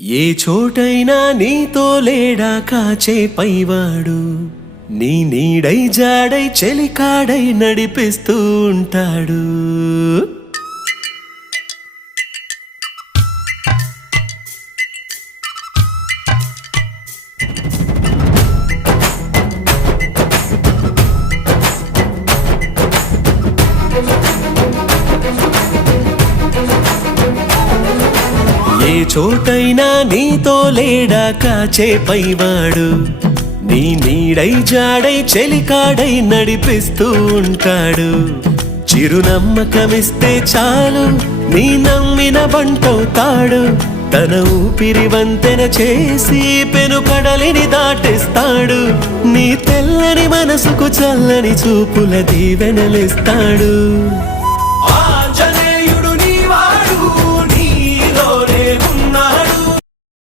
ఏ చోటైనా నీతో లేడా కాచే పైవాడు, నీ నీడై జాడై చెలికాడై నడిపిస్తూ ఉంటాడు. ఏ చోటైనా నీతో లేడా కాచే పైవాడు, నీ నీడై జాడై చెలికాడై నడిపిస్తూ ఉంటాడు. చిరునమ్మకమిస్తే చాలు నీ నమ్మిన బంటవుతాడు. తన ఊపిరి వంతెన చేసి పెను కడలిని దాటిస్తాడు. నీ తెల్లని మనసుకు చల్లని చూపుల దీవెనలిస్తాడు.